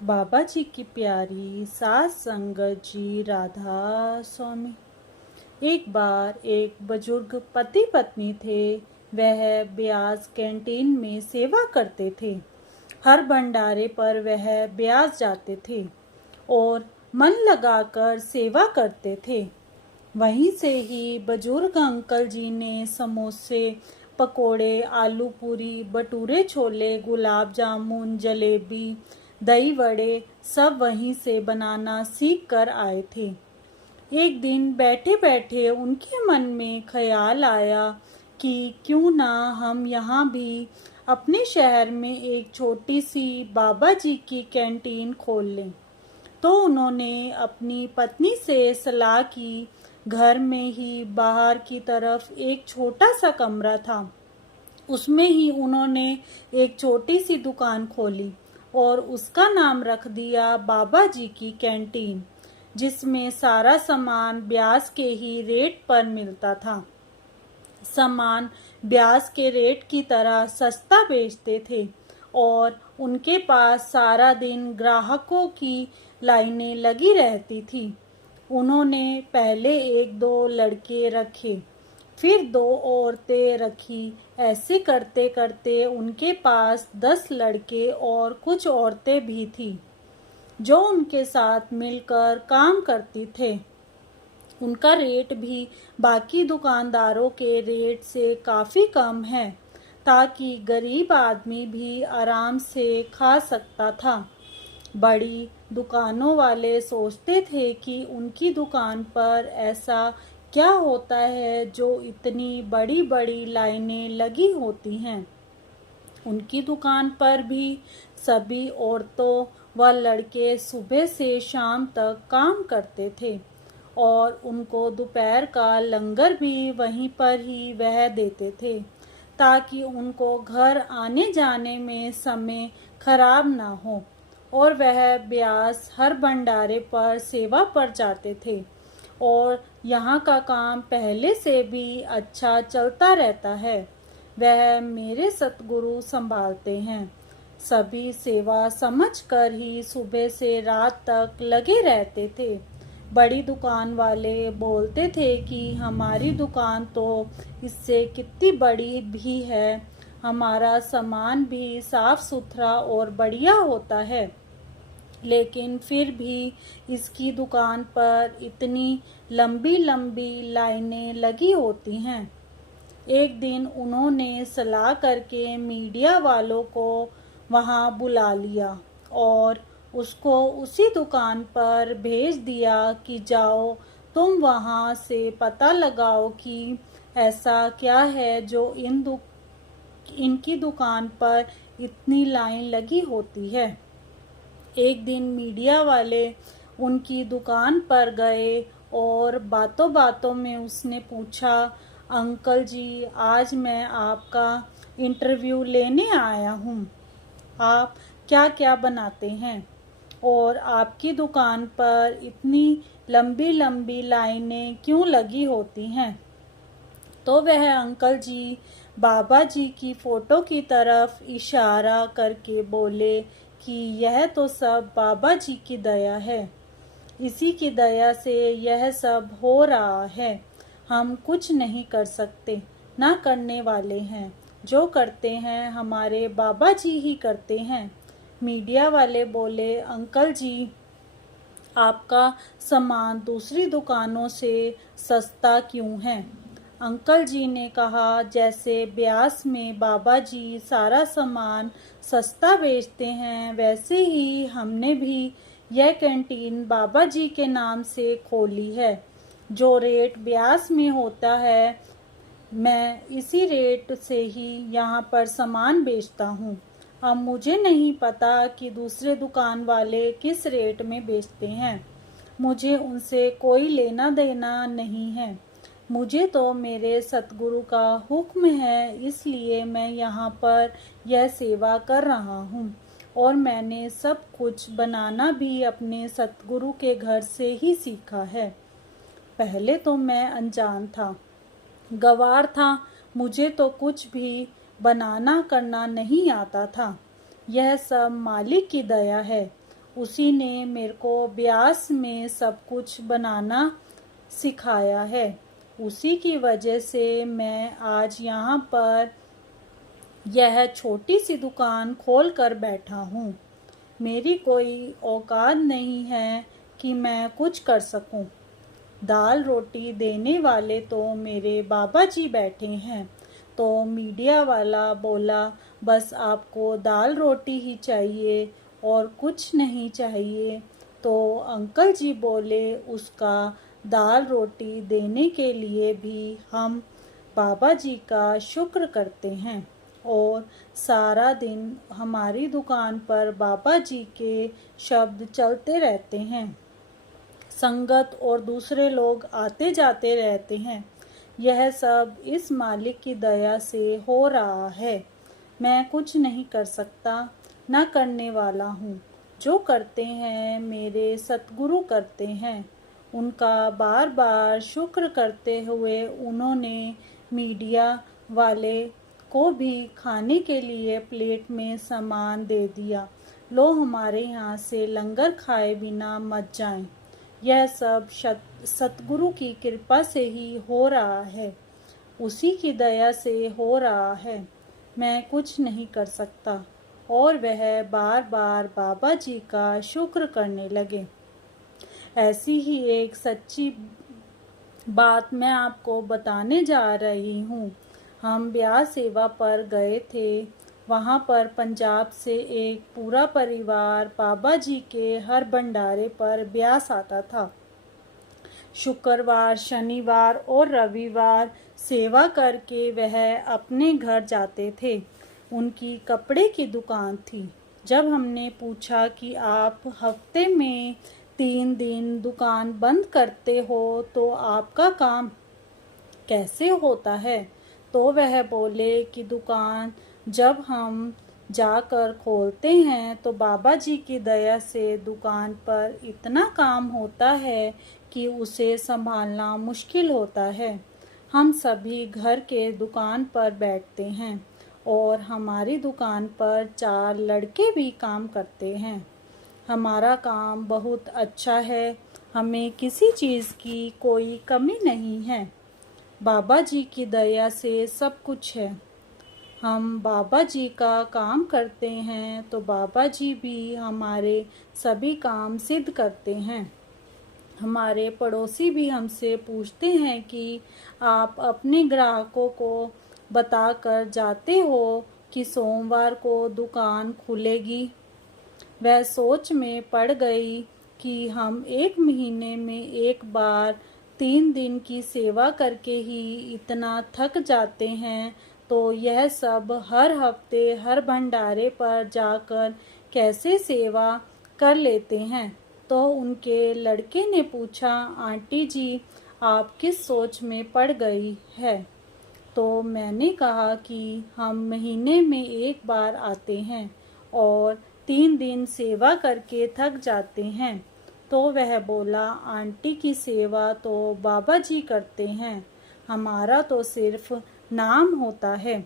बाबा जी की प्यारी सास संगत जी राधा स्वामी। एक बार एक बुजुर्ग पति पत्नी थे। वह ब्यास कैंटीन में सेवा करते थे। हर भंडारे पर वह ब्यास जाते थे और मन लगाकर सेवा करते थे। वहीं से ही बुजुर्ग अंकल जी ने समोसे, पकोड़े, आलू पूरी, भटूरे छोले, गुलाब जामुन, जलेबी, दही वड़े सब वहीं से बनाना सीख कर आए थे। एक दिन बैठे बैठे उनके मन में ख्याल आया कि क्यों ना हम यहाँ भी अपने शहर में एक छोटी सी बाबा जी की कैंटीन खोल लें। तो उन्होंने अपनी पत्नी से सलाह की। घर में ही बाहर की तरफ एक छोटा सा कमरा था। उसमें ही उन्होंने एक छोटी सी दुकान खोली और उसका नाम रख दिया बाबा जी की कैंटीन, जिसमें सारा सामान ब्यास के ही रेट पर मिलता था। सामान ब्यास के रेट की तरह सस्ता बेचते थे और उनके पास सारा दिन ग्राहकों की लाइनें लगी रहती थी। उन्होंने पहले एक दो लड़के रखे, फिर दो औरतें रखी। ऐसे करते करते उनके पास 10 लड़के और कुछ औरतें भी थी जो उनके साथ मिलकर काम करती थे। उनका रेट भी बाकी दुकानदारों के रेट से काफ़ी कम है, ताकि गरीब आदमी भी आराम से खा सकता था। बड़ी दुकानों वाले सोचते थे कि उनकी दुकान पर ऐसा क्या होता है जो इतनी बड़ी बड़ी लाइनें लगी होती हैं। उनकी दुकान पर भी सभी औरतों व लड़के सुबह से शाम तक काम करते थे और उनको दोपहर का लंगर भी वहीं पर ही वह देते थे, ताकि उनको घर आने जाने में समय खराब ना हो। और वह ब्यास हर भंडारे पर सेवा पर जाते थे और यहाँ का काम पहले से भी अच्छा चलता रहता है। वह मेरे सतगुरु संभालते हैं। सभी सेवा समझकर ही सुबह से रात तक लगे रहते थे। बड़ी दुकान वाले बोलते थे कि हमारी दुकान तो इससे कितनी बड़ी भी है, हमारा सामान भी साफ सुथरा और बढ़िया होता है, लेकिन फिर भी इसकी दुकान पर इतनी लंबी लंबी लाइनें लगी होती हैं। एक दिन उन्होंने सलाह करके मीडिया वालों को वहां बुला लिया और उसको उसी दुकान पर भेज दिया कि जाओ तुम वहां से पता लगाओ कि ऐसा क्या है जो इनकी दुकान पर इतनी लाइन लगी होती है। एक दिन मीडिया वाले उनकी दुकान पर गए और बातों बातों में उसने पूछा, अंकल जी, आज मैं आपका इंटरव्यू लेने आया हूँ। आप क्या क्या बनाते हैं और आपकी दुकान पर इतनी लंबी लंबी लाइनें क्यों लगी होती हैं। तो वह अंकल जी बाबा जी की फोटो की तरफ इशारा करके बोले कि यह तो सब बाबा जी की दया है, इसी की दया से यह सब हो रहा है। हम कुछ नहीं कर सकते, ना करने वाले हैं। जो करते हैं हमारे बाबा जी ही करते हैं। मीडिया वाले बोले, अंकल जी, आपका सामान दूसरी दुकानों से सस्ता क्यों है। अंकल जी ने कहा, जैसे ब्यास में बाबा जी सारा सामान सस्ता बेचते हैं, वैसे ही हमने भी यह कैंटीन बाबा जी के नाम से खोली है। जो रेट ब्यास में होता है, मैं इसी रेट से ही यहाँ पर सामान बेचता हूँ। अब मुझे नहीं पता कि दूसरे दुकान वाले किस रेट में बेचते हैं, मुझे उनसे कोई लेना देना नहीं है। मुझे तो मेरे सतगुरु का हुक्म है, इसलिए मैं यहाँ पर यह सेवा कर रहा हूँ और मैंने सब कुछ बनाना भी अपने सतगुरु के घर से ही सीखा है। पहले तो मैं अनजान था, गंवार था, मुझे तो कुछ भी बनाना करना नहीं आता था। यह सब मालिक की दया है उसी ने मेरे को ब्यास में सब कुछ बनाना सिखाया है। उसी की वजह से मैं आज यहाँ पर यह छोटी सी दुकान खोल कर बैठा हूँ। मेरी कोई औकात नहीं है कि मैं कुछ कर सकूं। दाल रोटी देने वाले तो मेरे बाबा जी बैठे हैं। तो मीडिया वाला बोला बस आपको दाल रोटी ही चाहिए और कुछ नहीं चाहिए। तो अंकल जी बोले उसका दाल रोटी देने के लिए भी हम बाबा जी का शुक्र करते हैं और सारा दिन हमारी दुकान पर बाबा जी के शब्द चलते रहते हैं। संगत और दूसरे लोग आते जाते रहते हैं। यह सब इस मालिक की दया से हो रहा है। मैं कुछ नहीं कर सकता, न करने वाला हूँ। जो करते हैं मेरे सतगुरु करते हैं। उनका बार बार शुक्र करते हुए उन्होंने मीडिया वाले को भी खाने के लिए प्लेट में सामान दे दिया। लो हमारे यहाँ से लंगर खाए बिना मत जाएं। यह सब सतगुरु की कृपा से ही हो रहा है, उसी की दया से हो रहा है। मैं कुछ नहीं कर सकता। और वह बार बार बाबा जी का शुक्र करने लगे। ऐसी ही एक सच्ची बात मैं आपको बताने जा रही हूँ। हम ब्याह सेवा पर गए थे। वहाँ पर पंजाब से एक पूरा परिवार बाबा जी के हर भंडारे पर ब्यास आता था। शुक्रवार, शनिवार और रविवार सेवा करके वह अपने घर जाते थे। उनकी कपड़े की दुकान थी। जब हमने पूछा कि आप हफ्ते में 3 दिन दुकान बंद करते हो तो आपका काम कैसे होता है, तो वह बोले कि दुकान जब हम जाकर खोलते हैं तो बाबा जी की दया से दुकान पर इतना काम होता है कि उसे संभालना मुश्किल होता है। हम सभी घर के दुकान पर बैठते हैं और हमारी दुकान पर 4 लड़के भी काम करते हैं। हमारा काम बहुत अच्छा है। हमें किसी चीज़ की कोई कमी नहीं है। बाबा जी की दया से सब कुछ है। हम बाबा जी का काम करते हैं तो बाबा जी भी हमारे सभी काम सिद्ध करते हैं। हमारे पड़ोसी भी हमसे पूछते हैं कि आप अपने ग्राहकों को बताकर जाते हो कि सोमवार को दुकान खुलेगी। वह सोच में पड़ गई कि हम 1 महीने में एक बार 3 दिन की सेवा करके ही इतना थक जाते हैं, तो यह सब हर हफ्ते हर भंडारे पर जाकर कैसे सेवा कर लेते हैं। तो उनके लड़के ने पूछा, आंटी जी आप किस सोच में पड़ गई है? तो मैंने कहा कि हम महीने में एक बार आते हैं और 3 दिन सेवा करके थक जाते हैं। तो वह बोला, आंटी की सेवा तो बाबा जी करते हैं, हमारा तो सिर्फ नाम होता है।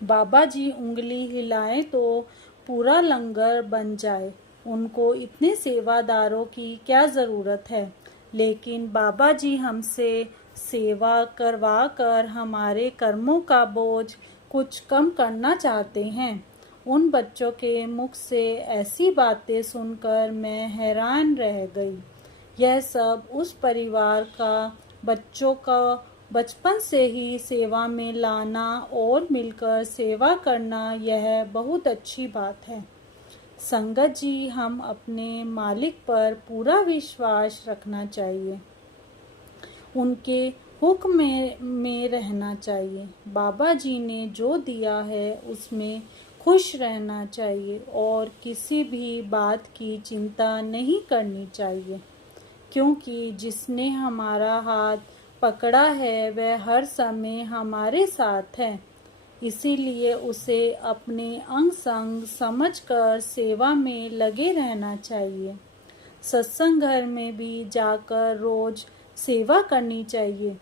बाबा जी उंगली हिलाएं तो पूरा लंगर बन जाए। उनको इतने सेवादारों की क्या ज़रूरत है। लेकिन बाबा जी हमसे सेवा करवा कर हमारे कर्मों का बोझ कुछ कम करना चाहते हैं। उन बच्चों के मुख से ऐसी बातें सुनकर मैं हैरान रह गई। यह सब उस परिवार का बच्चों का बचपन से ही सेवा में लाना और मिलकर सेवा करना, यह बहुत अच्छी बात है। संगत जी, हम अपने मालिक पर पूरा विश्वास रखना चाहिए। उनके हुक्म में रहना चाहिए। बाबा जी ने जो दिया है उसमें खुश रहना चाहिए और किसी भी बात की चिंता नहीं करनी चाहिए, क्योंकि जिसने हमारा हाथ पकड़ा है वह हर समय हमारे साथ है। इसीलिए उसे अपने अंग संग समझकर सेवा में लगे रहना चाहिए। सत्संग घर में भी जाकर रोज सेवा करनी चाहिए,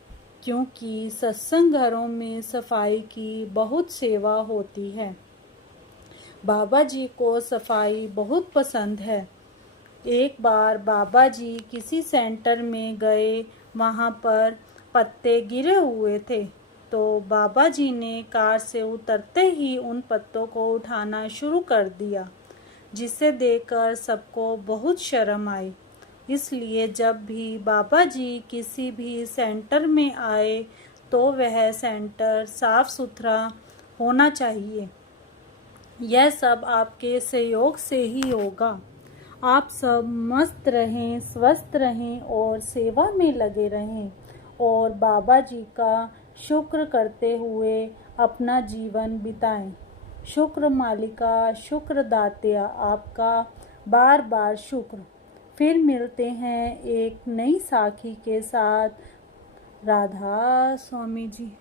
क्योंकि सत्संग घरों में सफाई की बहुत सेवा होती है। बाबा जी को सफाई बहुत पसंद है। एक बार बाबा जी किसी सेंटर में गए, वहाँ पर पत्ते गिरे हुए थे। तो बाबा जी ने कार से उतरते ही उन पत्तों को उठाना शुरू कर दिया, जिसे देखकर सबको बहुत शर्म आई। इसलिए जब भी बाबा जी किसी भी सेंटर में आए तो वह सेंटर साफ सुथरा होना चाहिए। यह सब आपके सहयोग से ही होगा। आप सब मस्त रहें, स्वस्थ रहें और सेवा में लगे रहें और बाबा जी का शुक्र करते हुए अपना जीवन बिताएं। शुक्र मालिका, शुक्र दात्या, आपका बार बार शुक्र। फिर मिलते हैं एक नई साखी के साथ। राधा स्वामी जी।